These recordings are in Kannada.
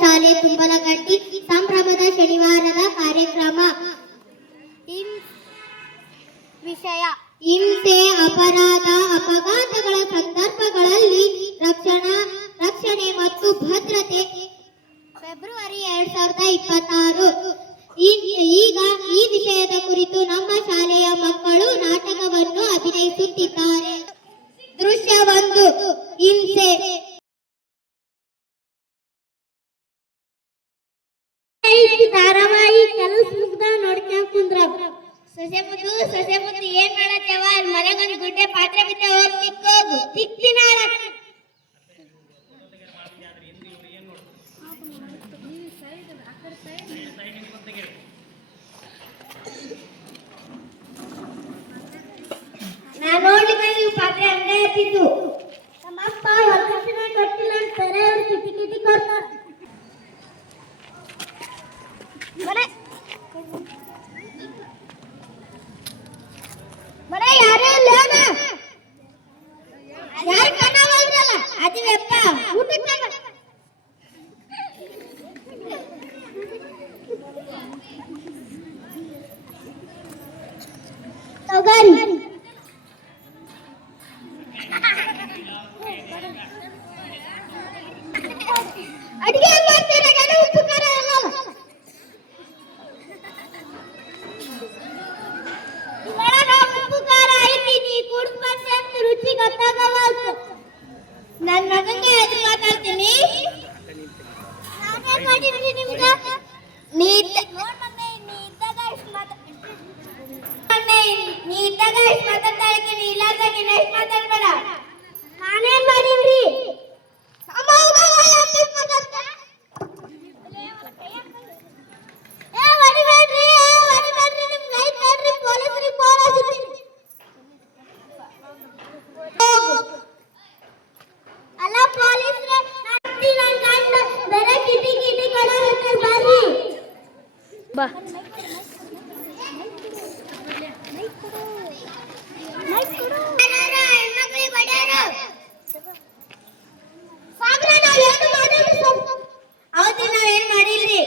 ಶಾಲೆ ತುಂಬಲಗಟ್ಟಿ ಸಂಭ್ರಮದ ಶನಿವಾರದ ಕಾರ್ಯಕ್ರಮ. ವಿಷಯ ಹಿಂಸೆ, ಅಪರಾಧ, ಅಪಘಾತಗಳ ಸಂದರ್ಭಗಳಲ್ಲಿ ರಕ್ಷಣೆ ಮತ್ತು ಭದ್ರತೆ. ಫೆಬ್ರವರಿ 2026. ಈಗ ಈ ವಿಷಯದ ಕುರಿತು ನಮ್ಮ ಶಾಲೆಯ ಮಕ್ಕಳು ನಾಟಕವನ್ನು ಅಭಿನಯಿಸುತ್ತಿದ್ದಾರೆ. ದೃಶ್ಯ 1. ಹಿಂಸೆ. ಧಾರಾವಾಹಿ ಕೆಲಸ ಮುಗ್ದ ನೋಡ್ಕೊಂಡ್ ಕುಂದ್ರ. ಸೊಸೆ ಮುದ್ದು ಏನ್ ಮಾಡತ್ತೇವ? ಮನೆಗೊಂದು ಗುಡ್ಡೆ ಪಾತ್ರೆ ಬಿದ್ದ ಹೋಗಿ ತಿಕ್ಕೋದು ತಿಕ್ತಿನಾಳ. ನಾ ನೋಡ್ಲಿಕ್ಕೆ ನೀವು ಪಾತ್ರೆ ಹಂಗೆ ಎತ್ತಿದ್ದು. ನಮ್ಮಪ್ಪ ವರದಕ್ಷಿಣೆ ಕೊಟ್ಟಿಲ್ಲ ಅಂತಾರೆ, ಅವ್ರು ಕಿಟಿ ಕೊಡ್ತಾರೆ. ಮನೆ ಯಾರೇ ಇಲ್ಲ ಯಾರು ಕಾಣವಲ್ರಲ್ಲ. ಅದಿವೆಪ್ಪ ಊಟಕ್ಕೆ ತಗೋರಿ. ಅಡಿಗೆ ಮಾಡ್ತಾರೆ ಉಪ್ಪು ಖಾರ ಎಲ್ಲ. ರುಚಿ ಗೊತ್ತಾಗಲ್ಲ. ನನ್ನ ಮಗನಿಗೆ ಎದುರು ಮಾತಾಡ್ತೀನಿ. ನಾನೇನ್ ಮಾಡಿದ್ದೀನಿ ನಿಮ್ಗೆ? ನೀ ಇದ್ದಾಗ ಎಷ್ಟು ಮಾತಾಡ್ತಾ ಇದ್ದೀನಿ, ಇಲ್ಲಾದಾಗ ಎಷ್ಟು ಮಾತಾಡ್ಬೇಡ. ನಾನೇನ್ ಮಾಡೀನ್ರಿ? ಅವತ್ತಿನ ನಾವೇನ್ ಮಾಡಿಲ್ರಿ.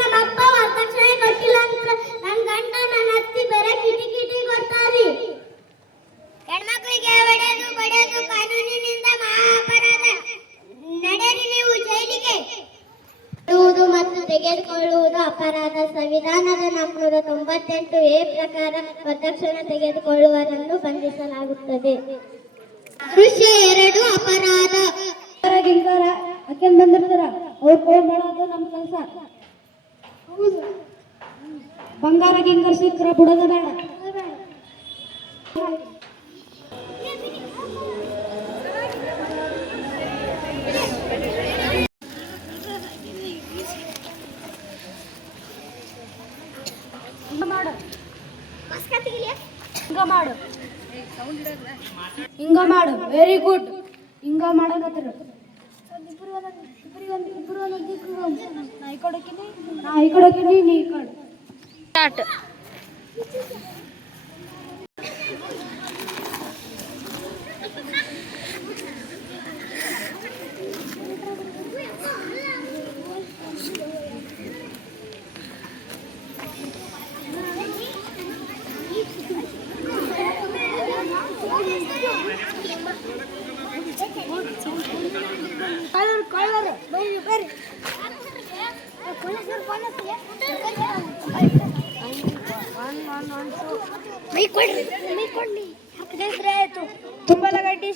ನಮ್ಮಪ್ಪ ವರದಕ್ಷಿಣೆ ಕೊಟ್ಟಿಲ್ಲ ಅಂತ ನನ್ನ ಗಂಡ ನನ್ನ ಅತ್ತಿ ಬೇರೆ ಕಿಟಿ ಕೊಡ್ತಾರಿ. ಹೆಣ್ಮಕ್ಳಿಗೆ ಬಡಿಯೋದು ಕಾನೂನಿನಿಂದ ಮಹಾ ಅಪರಾಧ. ನಡೆರಿ ನೀವು ಜೈಲಿಗೆ. ಮತ್ತು ತೆಗೆದುಕೊಳ್ಳುವುದು ಅಪರಾಧ. ಸಂವಿಧಾನದ 498A ಪ್ರಕಾರ ವರದಕ್ಷಿಣೆ ತೆಗೆದುಕೊಳ್ಳುವವರನ್ನು ಬಂಧಿಸಲಾಗುತ್ತದೆ. ದೃಶ್ಯ 2. ಅಪರಾಧ. ಅಕ್ಕೇನ್ ಬಂದಿರ್ತಾರ, ಅವ್ರು ಫೋನ್ ಮಾಡೋದು ನಮ್ಮ ಕೆಲಸ. ಬಂಗಾರ ಗಿಂಗರ್ ಸಿಕ್ಕರ ಬಿಡೋದು ಬೇಡ. ಹಿಂಗ ಮಾಡು. Very good. ಹಿಂಗ ಮಾಡಕತ್ತಿರ. ನಾ ಈ ಕಡೆ ನೀ ಈ ಕಡೆ. ಸ್ಟಾರ್ಟ್. ತುಂಬಲಗಟ್ಟಿ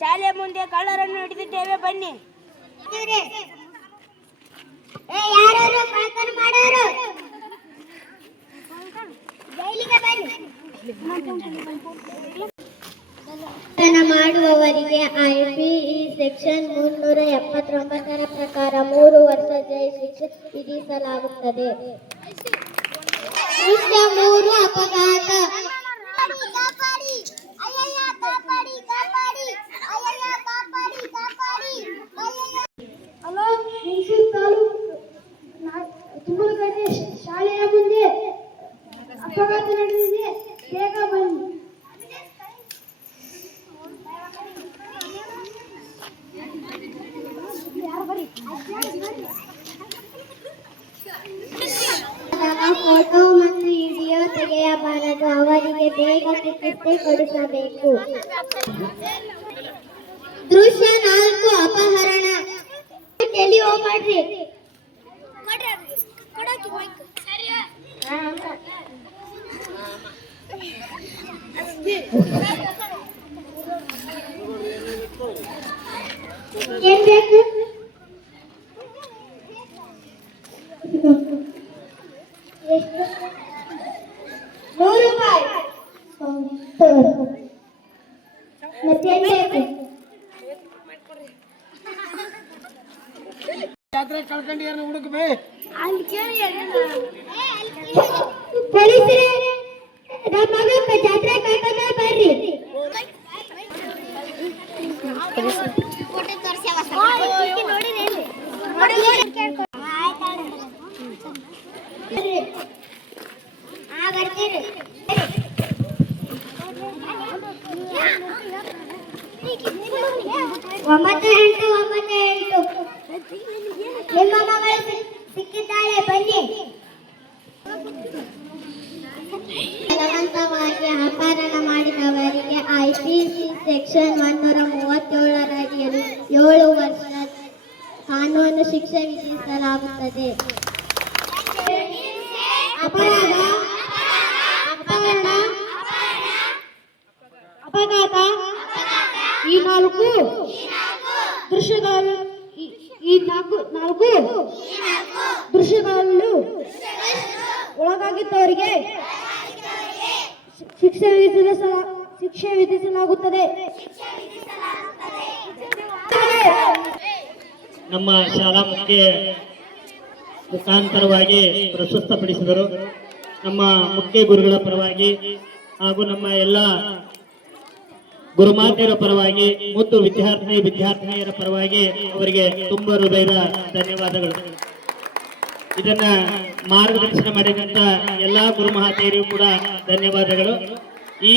ಶಾಲೆಯ ಮುಂದೆ ಕಳ್ಳರನ್ನು ಹಿಡಿದಿದ್ದೇವೆ, ಬನ್ನಿ. ಮಾಡುವವರಿಗೆ IPC ಸೆಕ್ಷನ್ 379 ಪ್ರಕಾರ 3 ವರ್ಷ ಜೈಲು ಶಿಕ್ಷೆ ವಿಧಿಸಲಾಗುತ್ತದೆ. ದೃಶ್ಯ 3. ಅಪಘಾತ. ಹಲೋ, ಮೈಸೂರು ತಾಲೂಕು ತುಂಬಲಗಟ್ಟೆ ಶಾಲೆಯ ಮುಂದೆ ಅಪಘಾತ ನಡೆದಿದೆ, ಬೇಗ ಬನ್ನಿ. ಯಾರು ಬರ್ರಿ. ಫೋಟೋ ಮತ್ತು ವಿಡಿಯೋ ತೆಗೆಯಬಾರದು. ಅವರಿಗೆ ಬೇಗ ಚಿಕಿತ್ಸೆ ಕೊಡಿಸಬೇಕು. ದೃಶ್ಯ 4 ಅಪಹರಣ. ಎಲ್ಲಿ ಹೋಗ್ಬೇಡ್ರಿ. ಏನ್ ಬೇಕು? ಎಷ್ಟು? 100 ರೂಪಾಯಿ. ಮತ್ತೇನ್ ಬೇಕು? ಜಾತ್ರೆ ಕಳ್ಕೊಂಡು ಏನು ಹುಡುಕ್ಬೇ ಪೊಲೀಸರೇ, ನಮ್ಮ ಮಗ ಜಾತ್ರೆ ಕಳ್ಕೊಂಡ ಬರ್ರಿ. ಬರ್ತೀರಿ. 9898. ನಿಮ್ಮ ಮಗಳು ಸಿಕ್ಕಿದ್ದಾಳೆ, ಬನ್ನಿ. ಬಲವಂತವಾಗಿ ಅಪಹರಣ ಮಾಡಿದವರಿಗೆ ಐಪಿಸಿ ಸೆಕ್ಷನ್ 137 ಅಡಿ 7 ವರ್ಷ ಕಾನೂನು ಶಿಕ್ಷೆ ವಿಧಿಸಲಾಗುತ್ತದೆ. ಅಪರಾಧ, ಅಪಹರಣ, ಅಪಘಾತ ಈ ನಾಲ್ಕು ದೃಶ್ಯಗಳು ದೃಶ್ಯಗಳು ಒಳಗಾಗಿದ್ದವರಿಗೆ ಶಿಕ್ಷೆ ವಿಧಿಸಲಾಗುತ್ತದೆ. ನಮ್ಮ ಶಾಲಾ ಮುಖ್ಯ ಮುಖಾಂತರವಾಗಿ ಪ್ರಶಸ್ತಪಡಿಸಿದರು. ನಮ್ಮ ಮುಖ್ಯ ಗುರುಗಳ ಪರವಾಗಿ ಹಾಗೂ ನಮ್ಮ ಎಲ್ಲ ಗುರುಮಾತೆಯರ ಪರವಾಗಿ ಮತ್ತು ವಿದ್ಯಾರ್ಥಿನಿಯರ ಪರವಾಗಿ ಅವರಿಗೆ ತುಂಬ ಹೃದಯದ ಧನ್ಯವಾದಗಳು. ಇದನ್ನ ಮಾರ್ಗದರ್ಶನ ಮಾಡಿದಂತ ಎಲ್ಲಾ ಗುರುಮಹಾತೆಯರಿಗೂ ಕೂಡ ಧನ್ಯವಾದಗಳು. ಈ